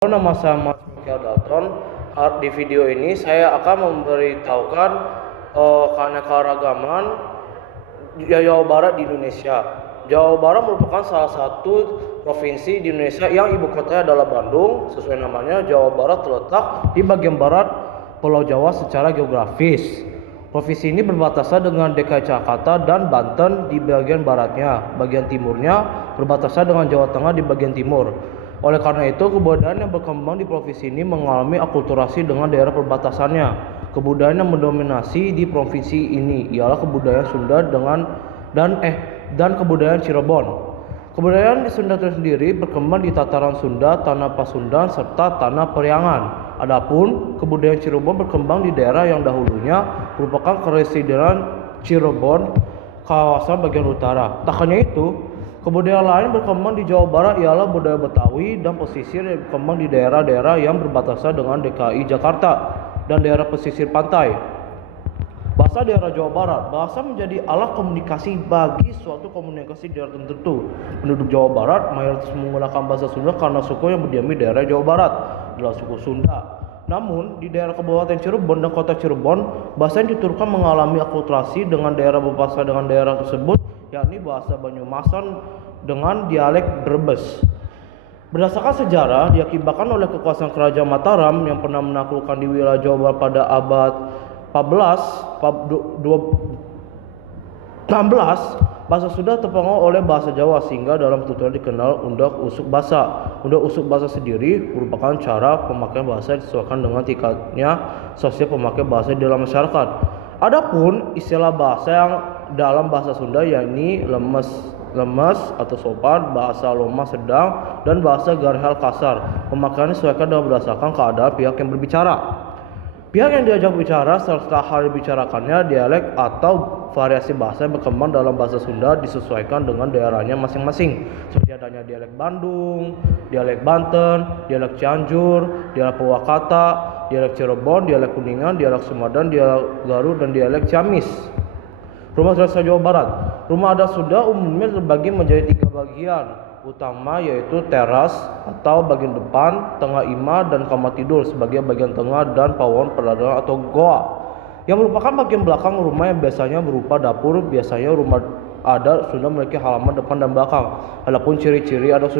Halo, nama saya Mas Michael Dalton. Di video ini saya akan memberitahukan keanekaragaman Jawa Barat di Indonesia. Jawa Barat merupakan salah satu provinsi di Indonesia yang ibu kotanya adalah Bandung. Sesuai namanya, Jawa Barat terletak di bagian barat Pulau Jawa secara geografis. Provinsi ini berbatasan dengan DKI Jakarta dan Banten di bagian baratnya. Bagian timurnya berbatasan dengan Jawa Tengah di bagian timur. Oleh karena itu, kebudayaan yang berkembang di provinsi ini mengalami akulturasi dengan daerah perbatasannya. Kebudayaan yang mendominasi di provinsi ini ialah kebudayaan Sunda dan kebudayaan Cirebon. Kebudayaan di Sunda sendiri berkembang di tataran Sunda, Tanah Pasundan, serta Tanah Periangan. Adapun kebudayaan Cirebon berkembang di daerah yang dahulunya merupakan keresidenan Cirebon, kawasan bagian utara. Tak hanya itu, kebudayaan lain berkembang di Jawa Barat ialah budaya Betawi dan pesisir yang berkembang di daerah-daerah yang berbatasan dengan DKI Jakarta dan daerah pesisir pantai. Bahasa daerah Jawa Barat. Bahasa menjadi alat komunikasi bagi suatu komunikasi daerah tertentu. Penduduk Jawa Barat mayoritas menggunakan bahasa Sunda karena suku yang berdiam di daerah Jawa Barat adalah suku Sunda. Namun, di daerah Kabupaten Cirebon dan Kota Cirebon, bahasa yang dituturkan mengalami akulturasi dengan daerah berbahasa dengan daerah tersebut, yakni bahasa Banyumasan dengan dialek Brebes. Berdasarkan sejarah, diakibatkan oleh kekuasaan Kerajaan Mataram yang pernah menaklukkan di wilayah Jawa Barat pada abad 16, bahasa Sunda terpengaruh oleh bahasa Jawa sehingga dalam tuturan dikenal undak usuk bahasa. Undak usuk bahasa sendiri merupakan cara pemakaian bahasa yang disesuaikan dengan tingkatnya sosial pemakai bahasa di dalam masyarakat. Adapun istilah bahasa yang dalam bahasa Sunda yakni lemes atau sopan, bahasa lemah sedang, dan bahasa garihal kasar. Pemakaiannya disesuaikan dengan berdasarkan keadaan pihak yang berbicara. Pihak yang diajak bicara serta hal yang dibicarakannya, dialek atau variasi bahasa yang berkembang dalam bahasa Sunda disesuaikan dengan daerahnya masing-masing. Seperti adanya dialek Bandung, dialek Banten, dialek Cianjur, dialek Purwakarta, dialek Cirebon, dialek Kuningan, dialek Sumedang, dialek Garut, dan dialek Ciamis. Rumah adat Jawa Barat. Rumah adat Sunda umumnya terbagi menjadi 3 bagian utama, yaitu teras atau bagian depan, tengah ima, dan kamar tidur sebagai bagian tengah, dan pawon perdagangan atau goa yang merupakan bagian belakang rumah yang biasanya berupa dapur. Biasanya rumah adat Sunda memiliki halaman depan dan belakang. Adapun ciri-ciri adat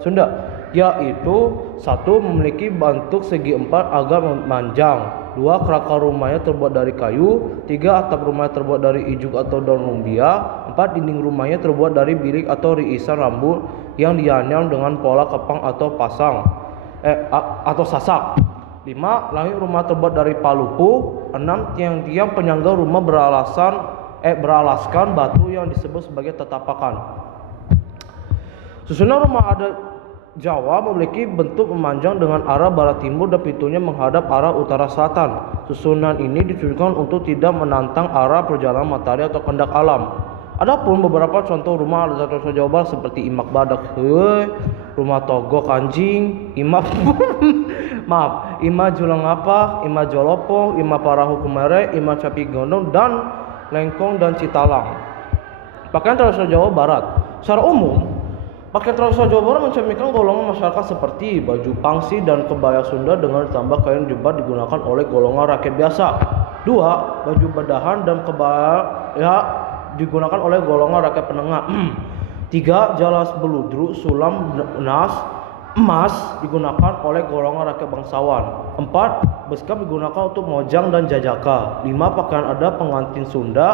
Sunda yaitu 1. Memiliki bentuk segi empat agak memanjang. 2. Kerangka rumahnya terbuat dari kayu. 3. Atap rumahnya terbuat dari ijuk atau daun lumbia. 4. Dinding rumahnya terbuat dari bilik atau riisan rambut yang dianyam dengan pola kepang atau atau sasak. 5. Langit rumah terbuat dari palupu. 6. Tiang-tiang penyangga rumah beralaskan batu yang disebut sebagai tetapakan. Susunan rumah adat Jawa memiliki bentuk memanjang dengan arah barat timur dan pintunya menghadap arah utara selatan. Susunan ini ditujukan untuk tidak menantang arah perjalanan matahari atau kehendak alam. Adapun beberapa contoh rumah adat tradisional Jawa Barat seperti imak badak, rumah togok anjing, ima julang apa, ima jolopong, ima parahu kemere, ima capi gondong, dan lengkong dan citalang. Pakaian tradisional Jawa Barat. Secara umum, pakaian tradisional Jawa Barat mencerminkan golongan masyarakat seperti baju pangsi dan kebaya Sunda dengan ditambah kain jubah digunakan oleh golongan rakyat biasa. 2. Baju bedahan dan kebaya digunakan oleh golongan rakyat penengah. 3. Jalas beludru, sulam, nas, emas digunakan oleh golongan rakyat bangsawan. 4. Beskap digunakan untuk mojang dan jajaka. 5. Pakaian adat pengantin Sunda.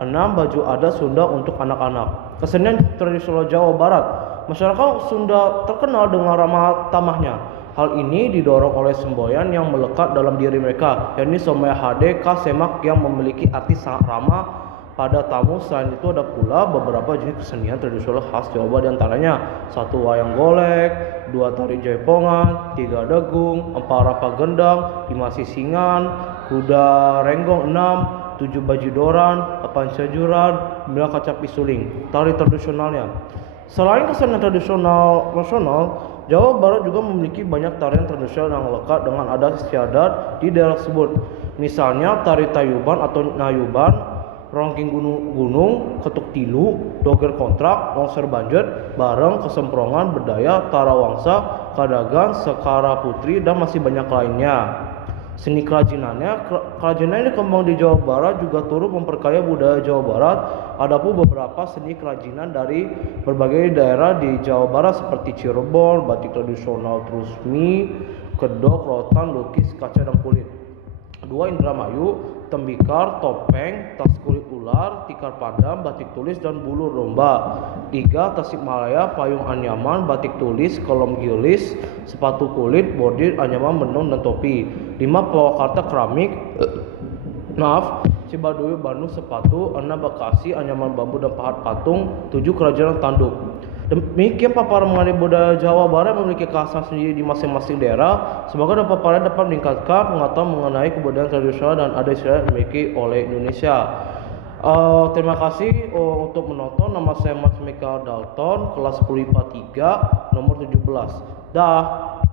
6. Baju adat Sunda untuk anak-anak. Kesenian tradisional Jawa Barat. Masyarakat Sunda terkenal dengan ramah tamahnya. Hal ini didorong oleh semboyan yang melekat dalam diri mereka, yakni Somaya Hade K. Semak yang memiliki arti sangat ramah pada tamu. Selain itu ada pula beberapa jenis kesenian tradisional khas Jawa Barat, diantaranya 1. Wayang golek, 2. Tari jaipongan, 3. Degung, 4. Rapa gendang, 5. Sisingan, kuda renggong, 6. 7. Bajidoran, 8. Sajuran, 9. Kaca pisuling. Tari tradisionalnya. Selain kesenian tradisional nasional, Jawa Barat juga memiliki banyak tarian tradisional yang lekat dengan adat istiadat di daerah tersebut. Misalnya tari Tayuban atau Nayuban, rongking gunung, ketuk tilu, doger kontrak, longsor banjir, bareng, kesemprongan, bedaya, tarawangsa, kadagan, sekara putri, dan masih banyak lainnya. Seni kerajinannya dikembang di Jawa Barat juga turut memperkaya budaya Jawa Barat. Adapun beberapa seni kerajinan dari berbagai daerah di Jawa Barat seperti Cirebon, batik tradisional trusmi, kedok, rotan, lukis, kaca, dan kulit. 2. Indramayu, tembikar, topeng, tas kulit ular, tikar padam, batik tulis, dan bulu domba. 3. Tasikmalaya, payung anyaman, batik tulis, kolom gilis, sepatu kulit, bordir, anyaman, benong, dan topi. 5. Purwakarta, keramik, Cibaduyut, Bandung, sepatu. 6. Bekasi, anyaman bambu dan pahat patung. 7. Kerajinan tanduk. Demikian paparan mengenai budaya Jawa Barat memiliki kekhasan sendiri di masing-masing daerah. Semoga paparan dapat meningkatkan pengetahuan mengenai kebudayaan tradisional dan adat istiadat yang dimiliki oleh Indonesia. Terima kasih untuk menonton. Nama saya Mas Michael Dalton, kelas 10 IPA 3, nomor 17. Dah.